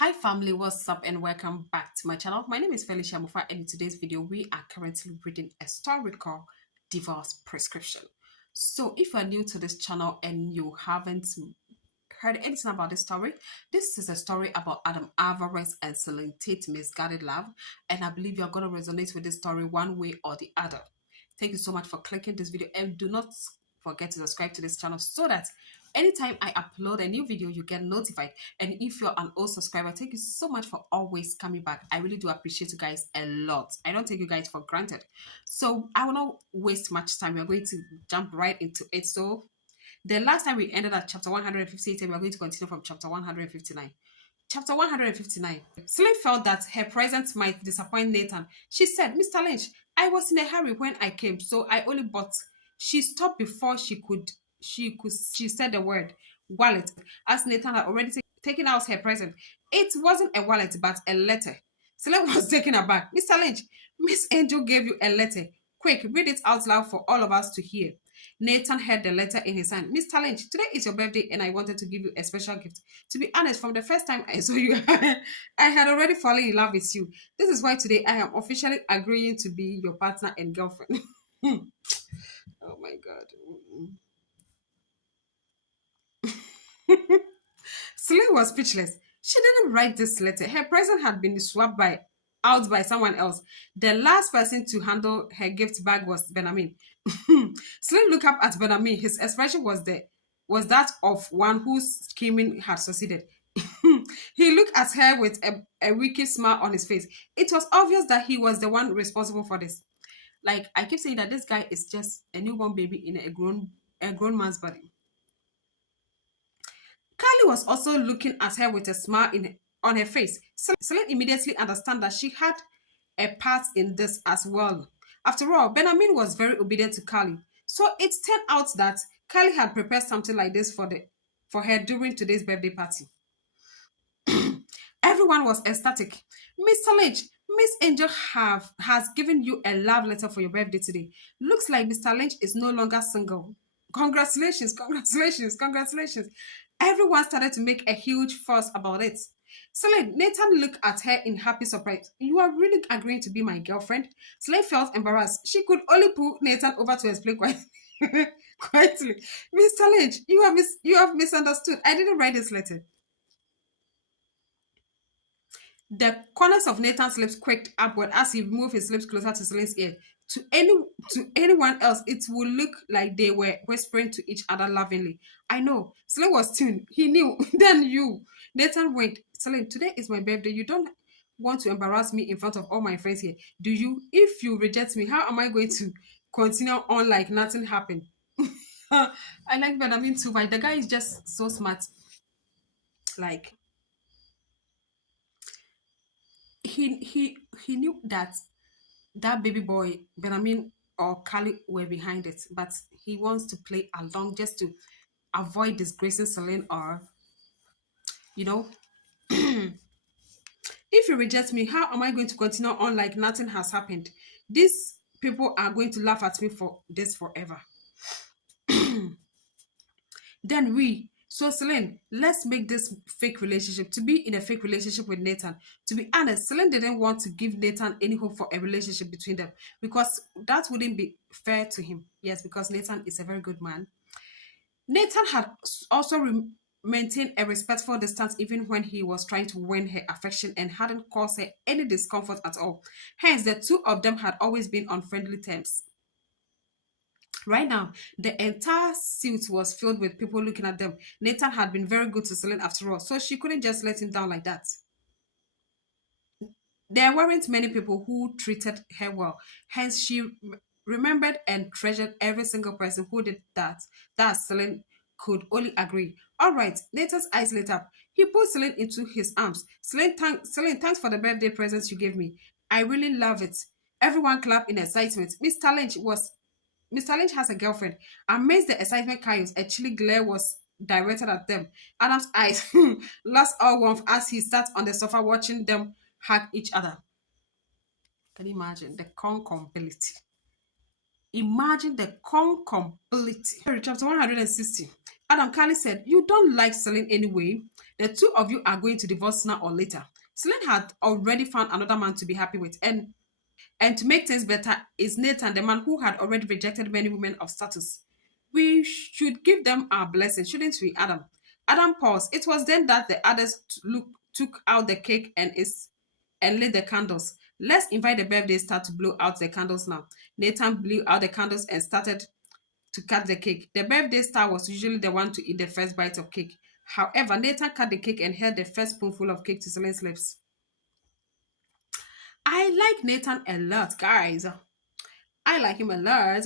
Hi family, what's up and welcome back to my channel. My name is Felicia Mufa and in today's video we are currently reading a story called Divorce Prescription. So if you're new to this channel and you haven't heard anything about this story, this is a story about Adam Alvarez and Celine Tate misguided love, and I believe you're going to resonate with this story one way or the other. Thank you so much for clicking this video and do not forget to subscribe to this channel so that anytime I upload a new video you get notified. And if you're an old subscriber, thank you so much for always coming back. I really do appreciate you guys a lot. I don't take you guys for granted. So I will not waste much time. We're going to jump right into it. So the last time we ended at chapter 158 and we're going to continue from chapter 159. Chapter 159. Celine felt that her presence might disappoint Nathan. She said, Mr. Lynch, I was in a hurry when I came, so I only bought. She stopped before she said the word wallet, as Nathan had already taken out her present. It wasn't a wallet, but a letter. Celine was taken aback. Mr. Lynch, Miss Angel gave you a letter. Quick, read it out loud for all of us to hear. Nathan held the letter in his hand. Mr. Lynch, today is your birthday and I wanted to give you a special gift. To be honest, from the first time I saw you, I had already fallen in love with you. This is why today I am officially agreeing to be your partner and girlfriend. Oh my God. Celine was speechless. She didn't write this letter. Her present had been swapped out by someone else. The last person to handle her gift bag was Benjamin. Celine looked up at Benjamin. His expression was that of one whose scheming had succeeded. He looked at her with a wicked smile on his face. It was obvious that he was the one responsible for this. Like I keep saying that this guy is just a newborn baby in a grown man's body. Carly was also looking at her with a smile on her face. Celine immediately understood that she had a part in this as well. After all, Benjamin was very obedient to Carly. So it turned out that Carly had prepared something like this for her during today's birthday party. Everyone was ecstatic. Mr. Lynch, Miss Angel has given you a love letter for your birthday today. Looks like Mr. Lynch is no longer single. Congratulations, congratulations, congratulations. Everyone started to make a huge fuss about it. Celine, Nathan looked at her in happy surprise. You are really agreeing to be my girlfriend? Celine felt embarrassed. She could only pull Nathan over to explain quietly. Quietly. Mr. Lynch, you have misunderstood. I didn't write this letter. The corners of Nathan's lips quaked upward as he moved his lips closer to Celine's ear. To anyone else, it would look like they were whispering to each other lovingly. I know. Celine was tuned. He knew. Then you. Nathan winked. Celine, today is my birthday. You don't want to embarrass me in front of all my friends here, do you? If you reject me, how am I going to continue on like nothing happened? I like Benjamin too, but the guy is just so smart. Like he knew that that baby boy Benjamin or Kali were behind it, but he wants to play along just to avoid disgracing Celine or you know. If you reject me, how am I going to continue on like nothing has happened? These people are going to laugh at me for this forever. Then so Celine, let's make this fake relationship to be in a fake relationship with Nathan. To be honest, Celine didn't want to give Nathan any hope for a relationship between them because that wouldn't be fair to him. Yes, because Nathan is a very good man. Nathan had also maintained a respectful distance even when he was trying to win her affection and hadn't caused her any discomfort at all. Hence, the two of them had always been on friendly terms. Right now, the entire suite was filled with people looking at them. Nathan had been very good to Celine after all, so she couldn't just let him down like that. There weren't many people who treated her well, hence she remembered and treasured every single person who did that. That Celine could only agree. All right, Nathan's eyes lit up. He pulled Celine into his arms. Celine, thanks for the birthday presents you gave me. I really love it. Everyone clapped in excitement. Mr. Lynch has a girlfriend. Amidst the excitement chaos, a chilly glare was directed at them. Adam's eyes lost all warmth as he sat on the sofa watching them hug each other. Can you imagine the concombility? Imagine the concombility. Chapter 160. Adam Carly said, you don't like Celine anyway. The two of you are going to divorce sooner or later. Celine had already found another man to be happy with, and to make things better is Nathan, the man who had already rejected many women of status. We should give them our blessing, shouldn't we, Adam? Adam paused. It was then that the others took out the cake and lit the candles. Let's invite the birthday star to blow out the candles now. Nathan blew out the candles and started to cut the cake. The birthday star was usually the one to eat the first bite of cake. However, Nathan cut the cake and held the first spoonful of cake to Celine's lips. I like Nathan a lot, guys. I like him a lot.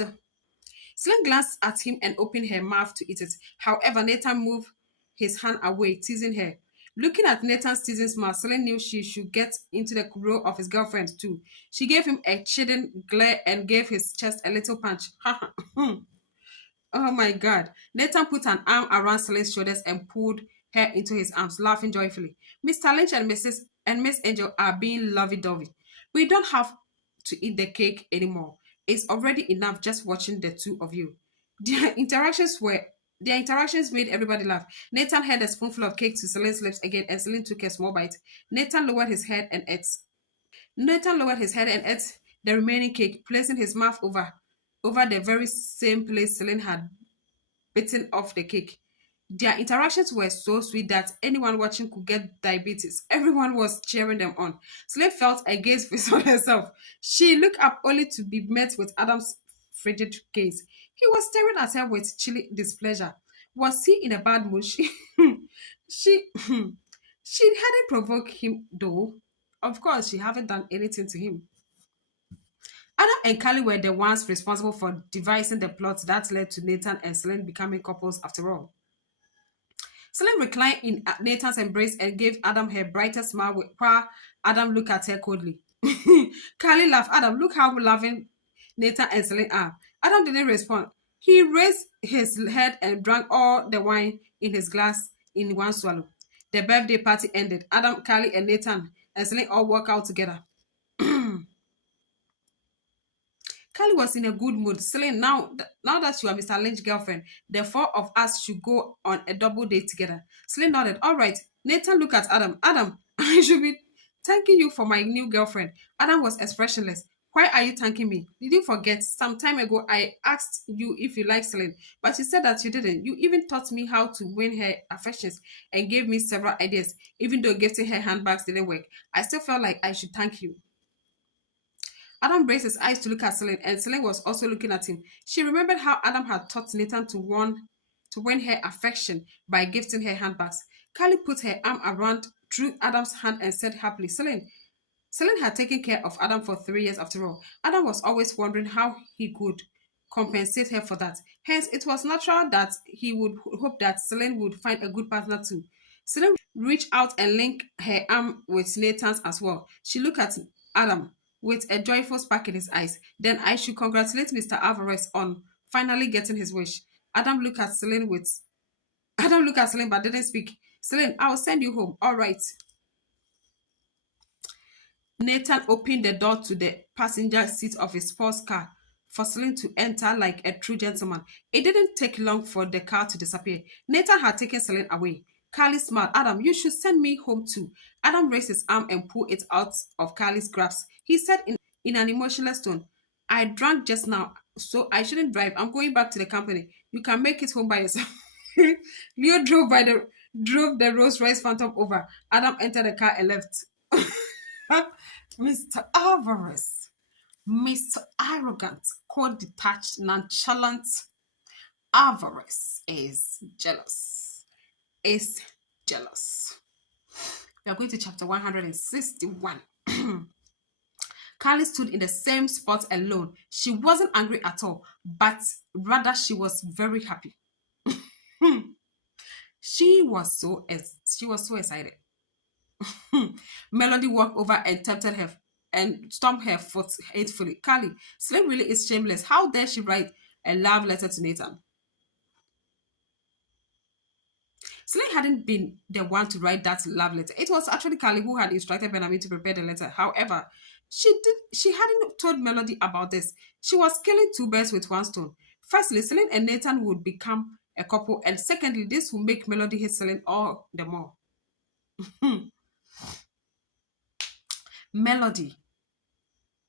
Celine glanced at him and opened her mouth to eat it. However, Nathan moved his hand away, teasing her. Looking at Nathan's teasing smile, Celine knew she should get into the row of his girlfriends too. She gave him a chidden glare and gave his chest a little punch. Oh my God. Nathan put an arm around Celine's shoulders and pulled her into his arms, laughing joyfully. Mr. Lynch and Miss Angel are being lovey-dovey. We don't have to eat the cake anymore. It's already enough just watching the two of you. Their interactions were their interactions made everybody laugh. Nathan held a spoonful of cake to Celine's lips again, and Celine took a small bite. Nathan lowered his head and ate the remaining cake, placing his mouth over the very same place Celine had bitten off the cake. Their interactions were so sweet that anyone watching could get diabetes. Everyone was cheering them on. Celine felt a gaze fix on herself. She looked up only to be met with Adam's frigid gaze. He was staring at her with chilly displeasure. Was he in a bad mood? She, she hadn't provoked him though. Of course, she hadn't done anything to him. Adam and Callie were the ones responsible for devising the plot that led to Nathan and Celine becoming couples after all. Celine reclined in Nathan's embrace and gave Adam her brightest smile while Adam looked at her coldly. Callie laughed. Adam, look how loving Nathan and Celine are. Adam didn't respond. He raised his head and drank all the wine in his glass in one swallow. The birthday party ended. Adam, Callie, and Nathan and Celine all walked out together. Callie was in a good mood. Celine, now that you are Mr. Lynch's girlfriend, the four of us should go on a double date together. Celine nodded. All right. Nathan looked at Adam. Adam, I should be thanking you for my new girlfriend. Adam was expressionless. Why are you thanking me? Did you forget? Some time ago, I asked you if you like Celine, but you said that you didn't. You even taught me how to win her affections and gave me several ideas. Even though gifting her handbags didn't work, I still felt like I should thank you. Adam raised his eyes to look at Celine, and Celine was also looking at him. She remembered how Adam had taught Nathan to win her affection by gifting her handbags. Callie put her arm around Drew Adam's hand and said happily, Celine had taken care of Adam for 3 years after all. Adam was always wondering how he could compensate her for that. Hence, it was natural that he would hope that Celine would find a good partner too. Celine reached out and linked her arm with Nathan's as well. She looked at Adam with a joyful spark in his eyes. Then I should congratulate Mr. Alvarez on finally getting his wish. Adam looked at Celine but didn't speak. Celine, I'll send you home. All right. Nathan opened the door to the passenger seat of his sports car for Celine to enter like a true gentleman. It didn't take long for the car to disappear. Nathan had taken Celine away. Carly smiled. Adam, you should send me home too. Adam raised his arm and pulled it out of Carly's grasp. He said in an emotionless tone, I drank just now, so I shouldn't drive. I'm going back to the company. You can make it home by yourself. Leo drove the Rolls Royce Phantom over. Adam entered the car and left. Mr. Alvarez, Mr. Arrogant, cold, detached, nonchalant Alvarez is jealous. Is jealous. We are going to chapter 161. Carly stood in the same spot alone. She wasn't angry at all, but rather she was very happy. She was so excited. Melody walked over and tempted her and stomped her foot hatefully. Carly, Celine really is shameless. How dare she write a love letter to Nathan? Celine hadn't been the one to write that love letter. It was actually Carly who had instructed Benjamin to prepare the letter. However, she hadn't told Melody about this. She was killing two birds with one stone. Firstly, Celine and Nathan would become a couple, and secondly, this would make Melody hate Celine all the more. Melody.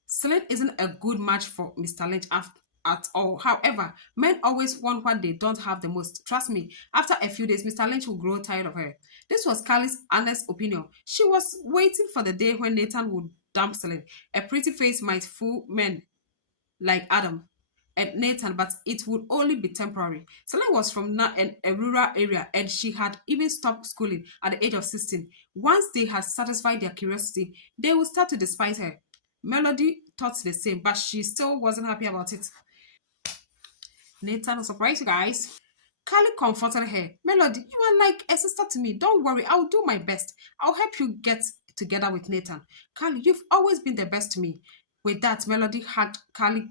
Celine isn't a good match for Mr. Lynch at all. However, men always want what they don't have the most. Trust me, after a few days, Mr. Lynch will grow tired of her. This was Carly's honest opinion. She was waiting for the day when Nathan would dump Celine. A pretty face might fool men like Adam and Nathan, but it would only be temporary. Celine was from a rural area and she had even stopped schooling at the age of 16. Once they had satisfied their curiosity, they would start to despise her. Melody thought the same, but she still wasn't happy about it. Nathan, surprise you guys. Carly comforted her. Melody, you are like a sister to me. Don't worry, I'll do my best. I'll help you get together with Nathan. Carly, you've always been the best to me. With that, Melody hugged Carly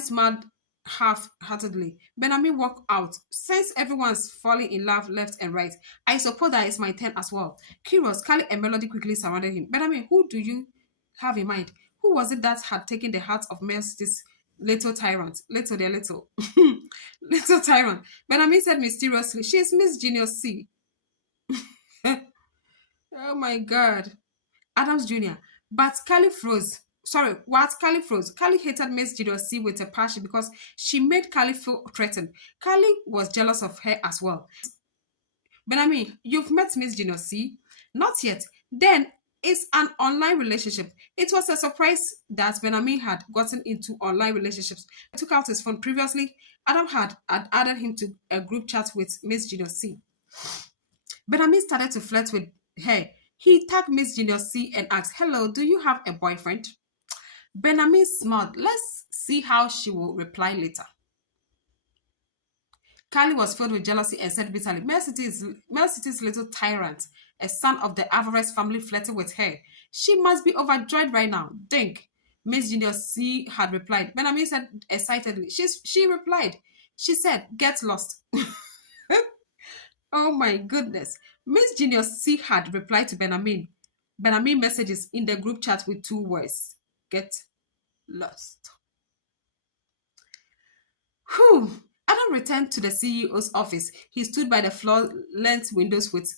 smiled half-heartedly. Benjamin walked out. Since everyone's falling in love left and right, I suppose that it's my turn as well. Curious, Carly and Melody quickly surrounded him. Benjamin, who do you have in mind? Who was it that had taken the heart of Mercy's little tyrant? Little, dear little. Little tyrant. Benjamin said mysteriously, she is Miss Genius C. Oh my God. Adams Jr. But Callie froze. Sorry, what? Callie froze. Callie hated Miss Gidosi with a passion because she made Callie feel threatened. Callie was jealous of her as well. Benjamin, you've met Miss Gidosi? Not yet. Then it's an online relationship. It was a surprise that Benjamin had gotten into online relationships. He took out his phone previously. Adam had added him to a group chat with Miss Gidosi. Benjamin started to flirt with her. He tagged Miss Junior C and asked, hello, do you have a boyfriend? Benjamin smiled. Let's see how she will reply later. Carly was filled with jealousy and said bitterly, Mel City's little tyrant, a son of the Alvarez family flirting with her. She must be overjoyed right now. Think. Miss Junior C had replied. Benjamin said excitedly. She replied. She said, get lost. Oh my goodness. Miss Junior C had replied to Benjamin. Benjamin messages in the group chat with two words. Get lost. Whew. Adam returned to the CEO's office. He stood by the floor-length windows with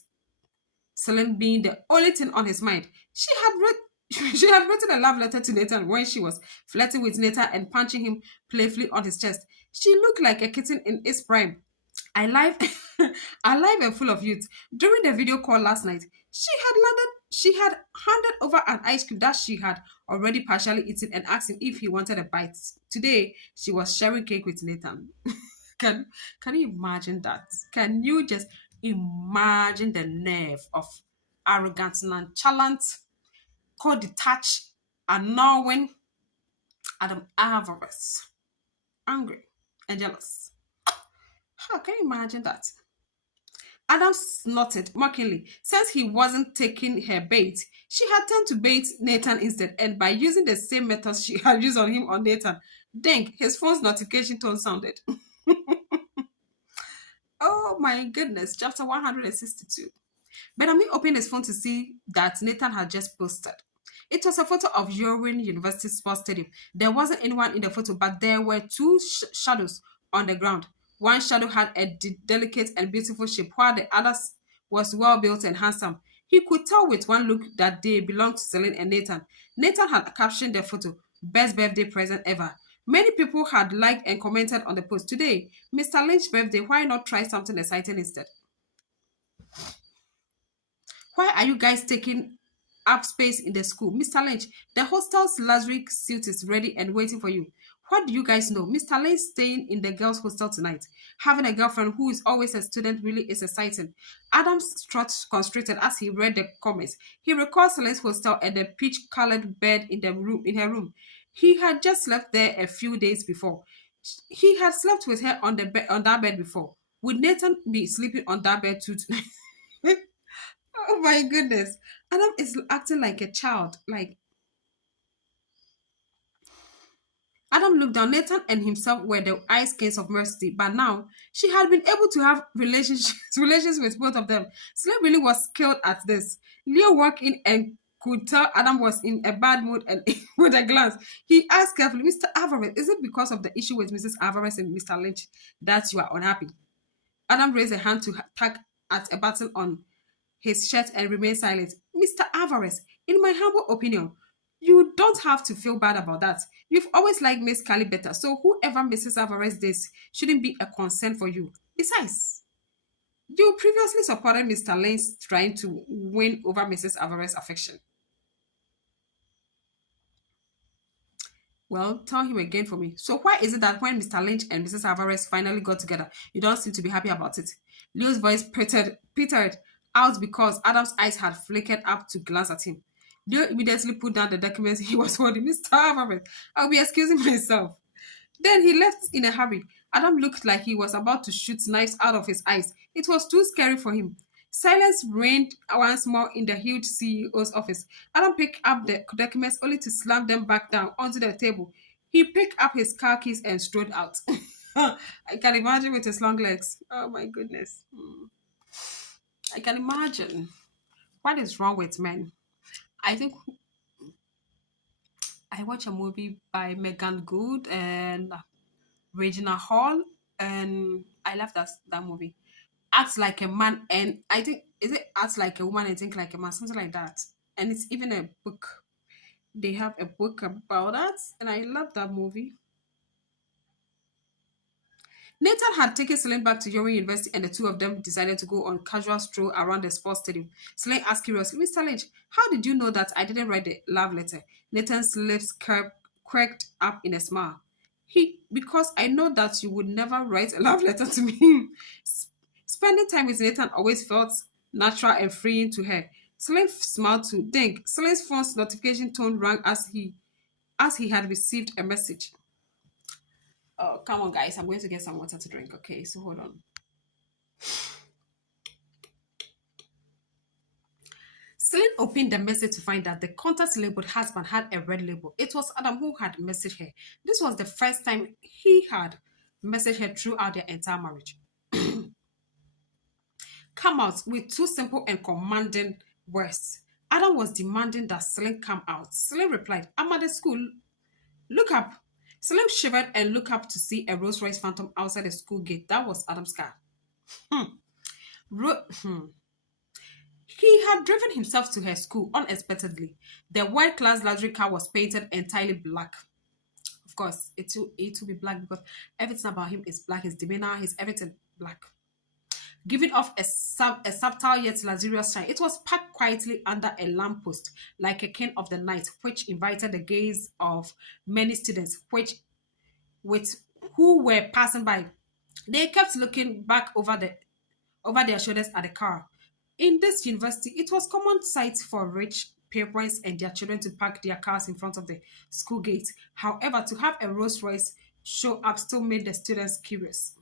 Celine being the only thing on his mind. She had written a love letter to Nathan when she was flirting with Nathan and punching him playfully on his chest. She looked like a kitten in its prime. Alive, alive and full of youth. During the video call last night, she had handed over an ice cream that she had already partially eaten and asked him if he wanted a bite. Today, she was sharing cake with Nathan. Can can you imagine that? Can you just imagine the nerve of arrogant, nonchalant, cold detached, unknowing Adam Alvarez, angry and jealous? How can you imagine that? Adam snorted mockingly. Since he wasn't taking her bait, she had turned to bait Nathan instead, and by using the same methods she had used on him on Nathan, dang, his phone's notification tone sounded. Oh my goodness, chapter 162. Benjamin opened his phone to see that Nathan had just posted. It was a photo of Urine University Sports Stadium. There wasn't anyone in the photo, but there were two shadows on the ground. One shadow had a delicate and beautiful shape, while the other was well built and handsome. He could tell with one look that they belonged to Celine and Nathan. Nathan had captioned the photo, best birthday present ever. Many people had liked and commented on the post. Today, Mr. Lynch's birthday, why not try something exciting instead? Why are you guys taking up space in the school? Mr. Lynch, the hostel's luxury suite is ready and waiting for you. What do you guys know? Mr. Lynch staying in the girls' hostel tonight. Having a girlfriend who is always a student really is exciting. Adams strut constricted as he read the comments. He recalled Celine's hostel and the peach-colored bed in her room. He had just slept there a few days before. He had slept with her on that bed before. Would Nathan be sleeping on that bed too tonight? Oh my goodness. Adam is acting like a child. Like Adam looked down. Nathan and himself were the eye skins of Mercy, but now she had been able to have relations with both of them. Slade really was skilled at this. Leo walked in and could tell Adam was in a bad mood and with a glance. He asked carefully, Mr. Alvarez, is it because of the issue with Mrs. Alvarez and Mr. Lynch that you are unhappy? Adam raised a hand to tug at a button on his shirt and remained silent. Mr. Alvarez, in my humble opinion, you don't have to feel bad about that. You've always liked Miss Cali better, so whoever Mrs. Alvarez dates shouldn't be a concern for you. Besides, you previously supported Mr. Lane's trying to win over Mrs. Alvarez's affection. Well, tell him again for me. So why is it that when Mr. Lynch and Mrs. Alvarez finally got together, you don't seem to be happy about it? Leo's voice petered out because Adam's eyes had flickered up to glance at him. Leo immediately put down the documents he was holding. Mr. Alvarez, I'll be excusing myself. Then he left in a hurry. Adam looked like he was about to shoot knives out of his eyes. It was too scary for him. Silence reigned once more in the huge CEO's office. Adam picked up the documents only to slam them back down onto the table. He picked up his car keys and strode out. I can imagine with his long legs. Oh my goodness. I can imagine. What is wrong with men? I think I watched a movie by Megan Good and Regina Hall, and I love that movie. Act like a man, and I think is it act like a woman and think like a man, something like that. And it's even a book. They have a book about that, and I love that movie. Nathan had taken Celine back to Young University, and the two of them decided to go on casual stroll around the sports stadium. Celine asked curiously, Mr. Lynch, how did you know that I didn't write the love letter? Nathan's lips quirked up in a smile. Because I know that you would never write a love letter to me. Spending time with Nathan always felt natural and freeing to her. Celine smiled to think. Celine's phone's notification tone rang as he had received a message. Oh, come on, guys. I'm going to get some water to drink. Okay, so hold on. Celine opened the message to find that the contact labeled husband had a red label. It was Adam who had messaged her. This was the first time he had messaged her throughout their entire marriage. Come out with two simple and commanding words. Adam was demanding that Celine come out. Celine replied, I'm at the school. Look up. Celine shivered and looked up to see a Rolls Royce Phantom outside the school gate. That was Adam's car. Hmm. Ro- hmm. He had driven himself to her school unexpectedly. The white class luxury car was painted entirely black. Of course, it will be black because everything about him is black. His demeanor, his everything black. Giving off a subtle yet luxurious shine. It was parked quietly under a lamppost, like a king of the night, which invited the gaze of many students, with who were passing by. They kept looking back over their shoulders at the car. In this university, it was common sight for rich parents and their children to park their cars in front of the school gate. However, to have a Rolls Royce show up still made the students curious.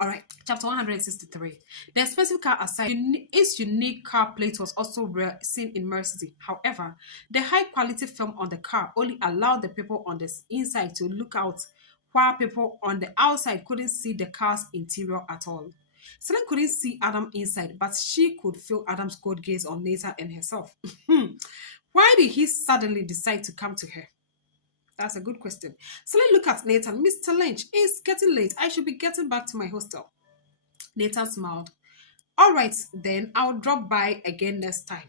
All right, chapter 163. The expensive car aside, its unique car plate was also rare, seen in Mercedes. However, the high quality film on the car only allowed the people on the inside to look out, while people on the outside couldn't see the car's interior at all. Selene couldn't see Adam inside, but she could feel Adam's cold gaze on Nathan and herself. Why did he suddenly decide to come to her? That's a good question. So let's look at Nathan. Mr. Lynch, it's getting late. I should be getting back to my hostel. Nathan smiled. All right, then I'll drop by again next time.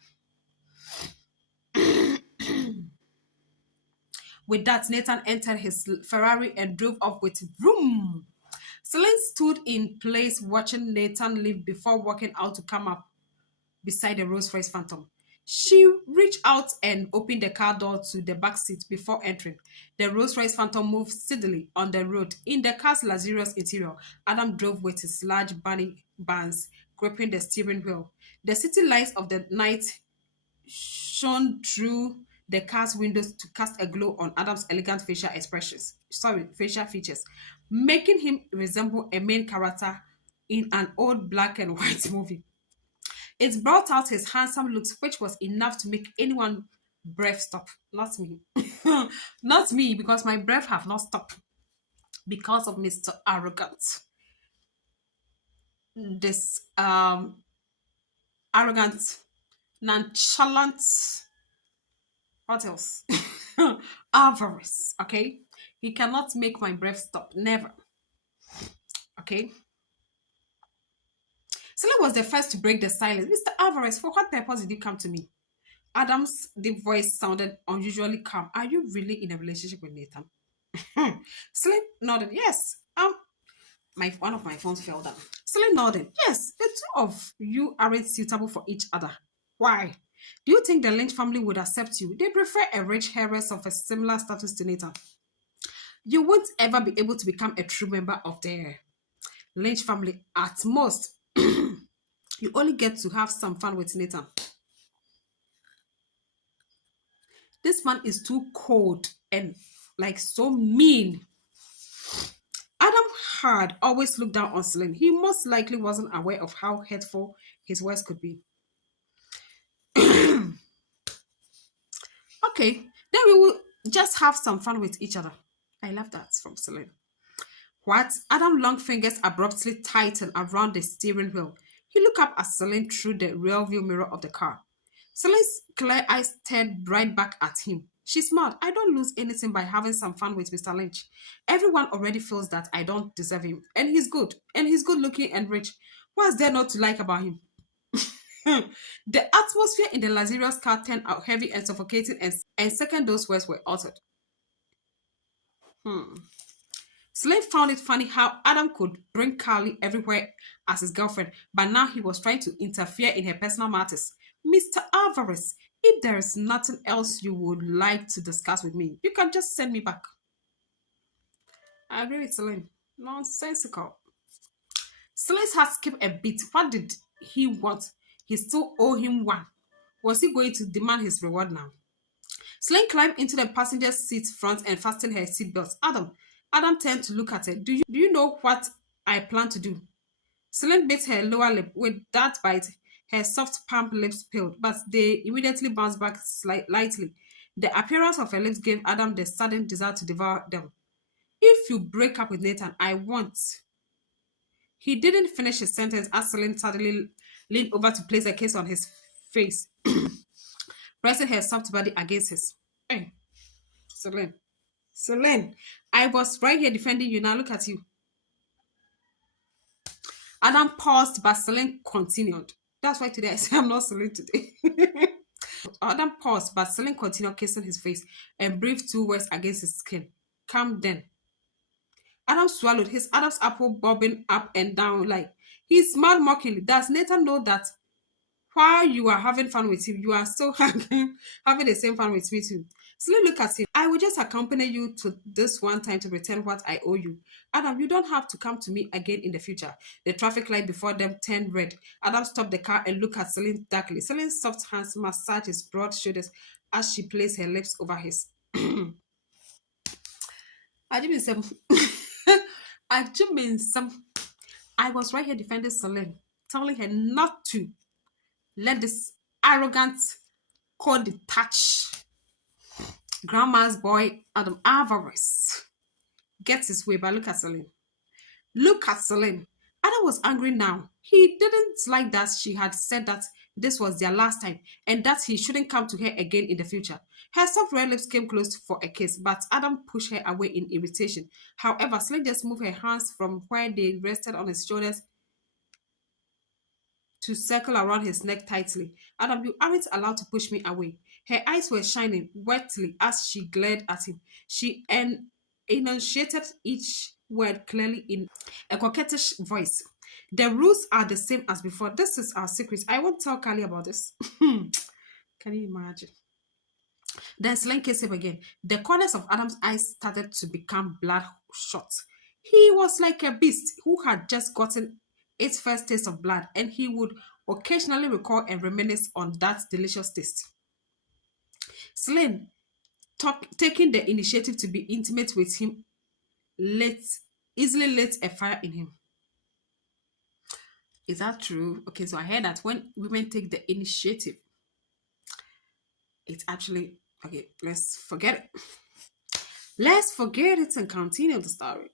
With that, Nathan entered his Ferrari and drove off with vroom. Celine stood in place watching Nathan leave before walking out to come up beside the Rolls Royce Phantom. She reached out and opened the car door to the back seat before entering. The Rolls Royce Phantom moved steadily on the road. In the car's luxurious interior, Adam drove with his large bunny bands gripping the steering wheel. The city lights of the night shone through the car's windows to cast a glow on Adam's elegant facial features, making him resemble a main character in an old black and white movie. It brought out his handsome looks, which was enough to make anyone breath stop. Not me. Not me, because my breath have not stopped because of Mr. Arrogant. This arrogant, nonchalant, what else? Avarice, okay? He cannot make my breath stop. Never. Okay? Celine was the first to break the silence. Mr. Alvarez, for what purpose did you come to me? Adam's deep voice sounded unusually calm. Are you really in a relationship with Nathan? Celine nodded. Yes. My one of my phones fell down. Celine nodded. Yes, the two of you aren't suitable for each other. Why? Do you think the Lynch family would accept you? They prefer a rich heiress of a similar status to Nathan. You won't ever be able to become a true member of the Lynch family. At most, you only get to have some fun with Nathan. This man is too cold and like so mean. Adam had always looked down on Celine. He most likely wasn't aware of how hurtful his words could be. Okay, then we will just have some fun with each other. I love that from Celine. What? Adam long fingers abruptly tightened around the steering wheel. He looked up at Celine through the rear view mirror of the car. Celine's clear eyes stared right back at him. She smiled. I don't lose anything by having some fun with Mr. Lynch. Everyone already feels that I don't deserve him. And he's good. And he's good looking and rich. What's there not to like about him? The atmosphere in the luxurious car turned out heavy and suffocating, and second those words were uttered. Hmm. Slade found it funny how Adam could bring Carly everywhere as his girlfriend, but now he was trying to interfere in her personal matters. Mr. Alvarez, if there is nothing else you would like to discuss with me, you can just send me back. I agree with Celine. Nonsensical. Celine's heart skipped a bit. What did he want? He still owe him one. Was he going to demand his reward now? Celine climbed into the passenger seat front and fastened her seatbelt. Adam turned to look at her. Do you know what I plan to do? Celine bit her lower lip. With that bite, her soft plump lips peeled, but they immediately bounced back lightly. The appearance of her lips gave Adam the sudden desire to devour them. If you break up with Nathan, I won't. He didn't finish his sentence as Celine suddenly leaned over to place a kiss on his face, pressing her soft body against his. Hey, Celine. Celine, I was right here defending you. Now look at you. Adam paused, but Celine continued. That's why today I say I'm not Celine today. Adam paused, but Celine continued kissing his face and breathed two words against his skin. Come then. Adam swallowed, his Adam's apple bobbing up and down like he smiled mockingly. Does Nathan know that while you are having fun with him, you are still having the same fun with me too? Celine look at him. I will just accompany you to this one time to return what I owe you. Adam, you don't have to come to me again in the future. The traffic light before them turned red. Adam stopped the car and looked at Celine darkly. Celine's soft hands massaged his broad shoulders as she placed her lips over his. I didn't say. I just mean some. I was right here defending Celine, telling her not to let this arrogant, cold, detached grandma's boy Adam Alvarez get his way. But look at Celine. Look at Celine. Adam was angry now. He didn't like that she had said that this was their last time and that he shouldn't come to her again in the future. Her soft red lips came close for a kiss, but Adam pushed her away in irritation. However, Celine just moved her hands from where they rested on his shoulders to circle around his neck tightly. Adam, you aren't allowed to push me away. Her eyes were shining wetly as she glared at him. She enunciated each word clearly in a coquettish voice. The rules are the same as before. This is our secret. I won't tell Kali about this. Can you imagine? Then Celine kissed him again. The corners of Adam's eyes started to become bloodshot. He was like a beast who had just gotten its first taste of blood, and he would occasionally recall and reminisce on that delicious taste. Celine, taking the initiative to be intimate with him, lit, easily lit a fire in him. Is that true? Okay, so I heard that when women take the initiative, it's actually okay. Let's forget it. Let's forget it and continue the story.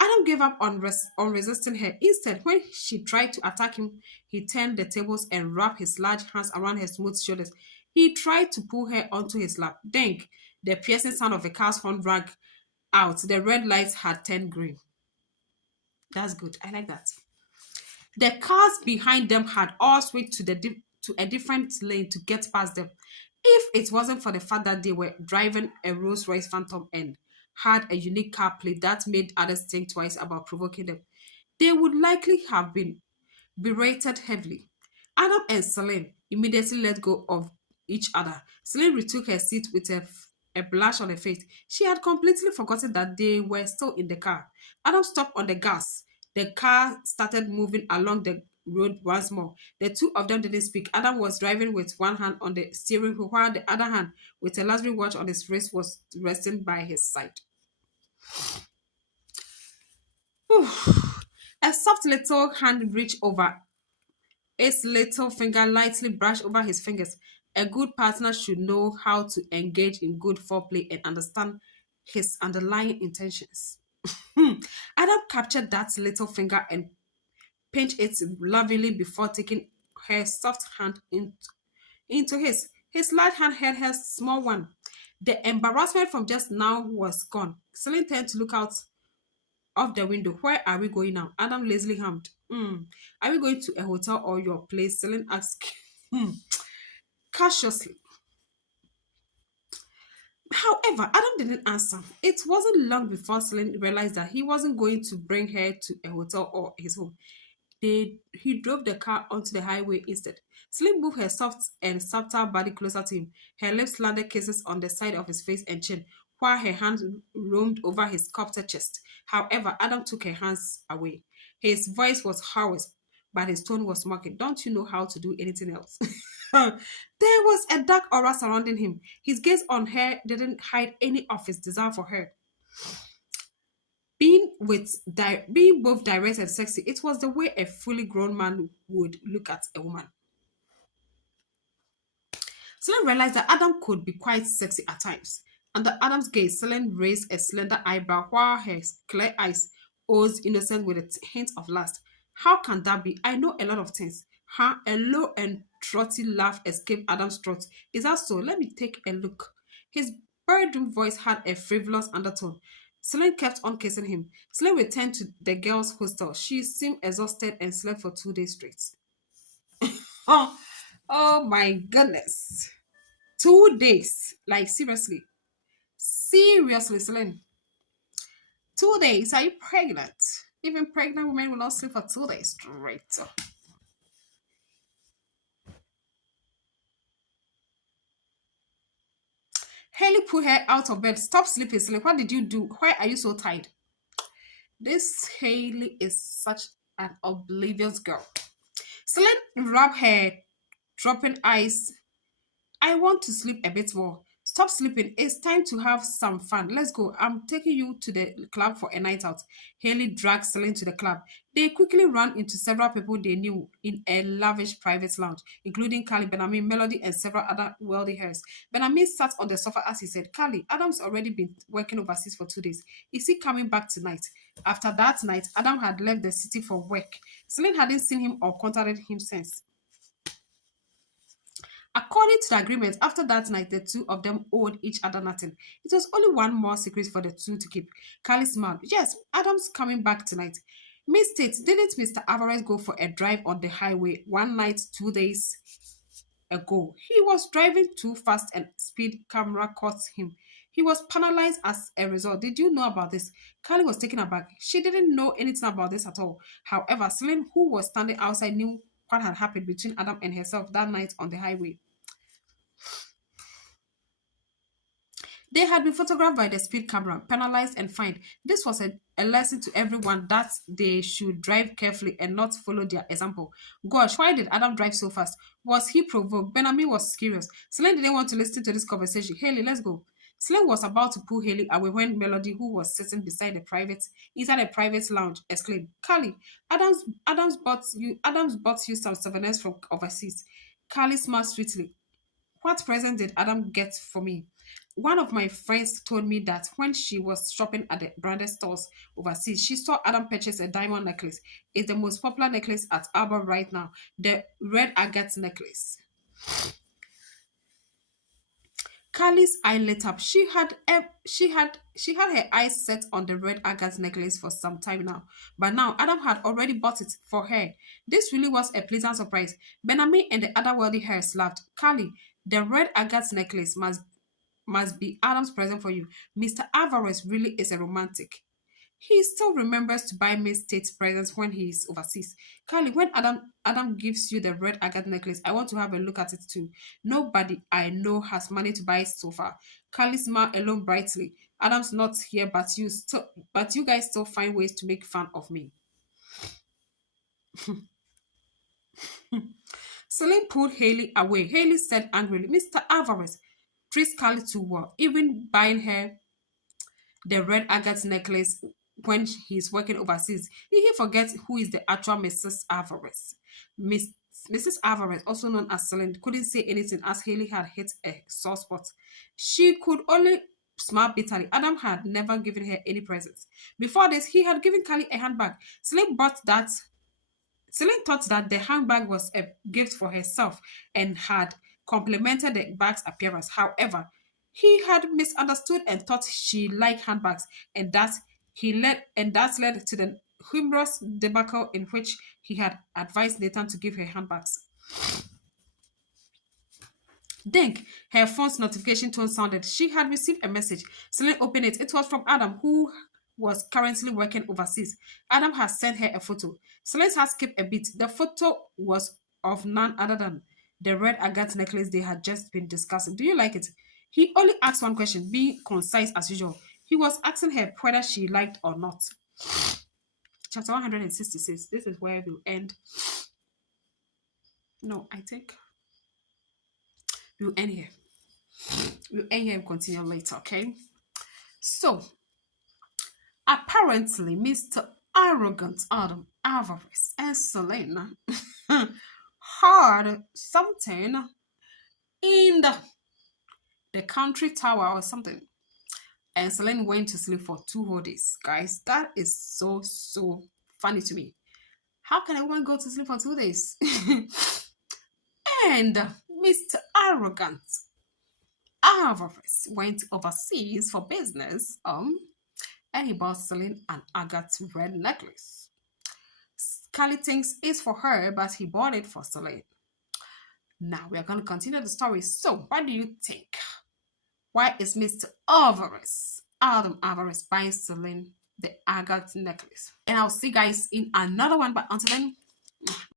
Adam gave up on resisting her. Instead, when she tried to attack him, he turned the tables and wrapped his large hands around her smooth shoulders. He tried to pull her onto his lap. Dang! The piercing sound of a car's horn rang out. The red lights had turned green. That's good. I like that. The cars behind them had all switched to a different lane to get past them. If it wasn't for the fact that they were driving a Rolls Royce Phantom and had a unique car plate that made others think twice about provoking them, they would likely have been berated heavily. Adam and Celine immediately let go of each other. Celine retook her seat with a blush on her face. She had completely forgotten that they were still in the car. Adam stopped on the gas. The car started moving along the road once more. The two of them didn't speak. Adam was driving with one hand on the steering wheel, while the other hand, with a luxury watch on his wrist, was resting by his side. Whew. A soft little hand reached over. Its little finger lightly brushed over his fingers. A good partner should know how to engage in good foreplay and understand his underlying intentions. Adam captured that little finger and pinched it lovingly before taking her soft hand into his. His large hand held her small one. The embarrassment from just now was gone. Celine turned to look out of the window. Where are we going now? Adam lazily hummed. Are we going to a hotel or your place? Celine asked cautiously. However, Adam didn't answer. It wasn't long before Celine realized that he wasn't going to bring her to a hotel or his home. He drove the car onto the highway instead. Celine moved her soft and subtle body closer to him. Her lips landed kisses on the side of his face and chin, while her hands roamed over his sculpted chest. However, Adam took her hands away. His voice was hoarse, but his tone was mocking. Don't you know how to do anything else? There was a dark aura surrounding him. His gaze on her didn't hide any of his desire for her. Being both direct and sexy, it was the way a fully grown man would look at a woman. Celine realized that Adam could be quite sexy at times. Under Adam's gaze, Celine raised a slender eyebrow while her clear eyes oozed innocent with a hint of lust. How can that be? I know a lot of things. Huh? A low and trotty laugh escaped Adam's throat. Is that so? Let me take a look. His burdened voice had a frivolous undertone. Celine kept on kissing him. Celine returned to the girls' hostel. She seemed exhausted and slept for 2 days straight. Oh, oh my goodness. 2 days. Like, seriously. Seriously, Celine. 2 days. Are you pregnant? Even pregnant women will not sleep for 2 days straight. Haley put her out of bed. Stop sleeping, Celine. What did you do? Why are you so tired? This Haley is such an oblivious girl. Celine rubbed her dropping eyes. I want to sleep a bit more. Stop sleeping. It's time to have some fun. Let's go. I'm taking you to the club for a night out. Haley dragged Celine to the club. They quickly ran into several people they knew in a lavish private lounge, including Carly, Benjamin, Melody, and several other wealthy heirs. Benjamin sat on the sofa as he said, Carly, Adam's already been working overseas for 2 days. Is he coming back tonight? After that night, Adam had left the city for work. Celine hadn't seen him or contacted him since. According to the agreement, after that night, the two of them owed each other nothing. It was only one more secret for the two to keep. Carly smiled. Yes, Adam's coming back tonight. Miss Tate, didn't Mr. Alvarez go for a drive on the highway one night 2 days ago? He was driving too fast and speed camera caught him. He was penalized as a result. Did you know about this? Carly was taken aback. She didn't know anything about this at all. However, Celine, who was standing outside, knew what had happened between Adam and herself that night on the highway. They had been photographed by the speed camera, penalized and fined. This was a lesson to everyone that they should drive carefully and not follow their example. Gosh, why did Adam drive so fast? Was he provoked? Benami was curious. Celine didn't want to listen to this conversation. Haley, let's go. Celine was about to pull Haley away when Melody, who was sitting inside a private lounge, exclaimed, Carly, Adams bought you some souvenirs from overseas. Carly smiled sweetly. What present did Adam get for me? One of my friends told me that when she was shopping at the branded stores overseas, she saw Adam purchase a diamond necklace. It's the most popular necklace at Alba right now, the red agate necklace. Carly's eye lit up. She had her eyes set on the red agate necklace for some time now. But now Adam had already bought it for her. This really was a pleasant surprise. Benami and the other wealthy heirs laughed. Carly, the red agate necklace must be Adam's present for you. Mr. Alvarez really is a romantic. He still remembers to buy me state presents when he is overseas. Carly, when Adam gives you the red agate necklace, I want to have a look at it too. Nobody I know has money to buy it so far. Carly smiled alone brightly. Adam's not here, but you guys still find ways to make fun of me. Celine pulled Haley away. Haley said angrily, Mr. Alvarez treats Carly too well, even buying her the red agate necklace when he's working overseas. He forgets who is the actual Mrs. Alvarez. Miss Mrs. Alvarez, also known as Celine, couldn't say anything as Haley had hit a sore spot. She could only smile bitterly. Adam had never given her any presents. Before this, he had given Carly a handbag. Celine thought that the handbag was a gift for herself and had complimented the bag's appearance. However, he had misunderstood and thought she liked handbags, and that led to the humorous debacle in which he had advised Nathan to give her handbags. Dink, her phone's notification tone sounded. She had received a message. Celine opened it. It was from Adam, who was currently working overseas. Adam had sent her a photo. Celine's heart skipped a beat. The photo was of none other than the red agate necklace they had just been discussing. Do you like it? He only asked one question, being concise as usual. He was asking her whether she liked or not. Chapter 166. This is where we'll end. No, I think we'll end here. We'll end here and continue later, okay? So, apparently, Mr. Arrogant Adam Alvarez and Selena had something in the country tower or something. And Selena went to sleep for 2 whole days. Guys, that is so funny to me. How can a woman go to sleep for 2 days? And Mr. Arrogant Alvarez went overseas for business. And he bought Celine an agate red necklace. Carly thinks it's for her, but he bought it for Celine. Now we are going to continue the story. So, what do you think? Why is Mr. Adam Alvarez, buying Celine the agate necklace? And I'll see you guys in another one. But until then,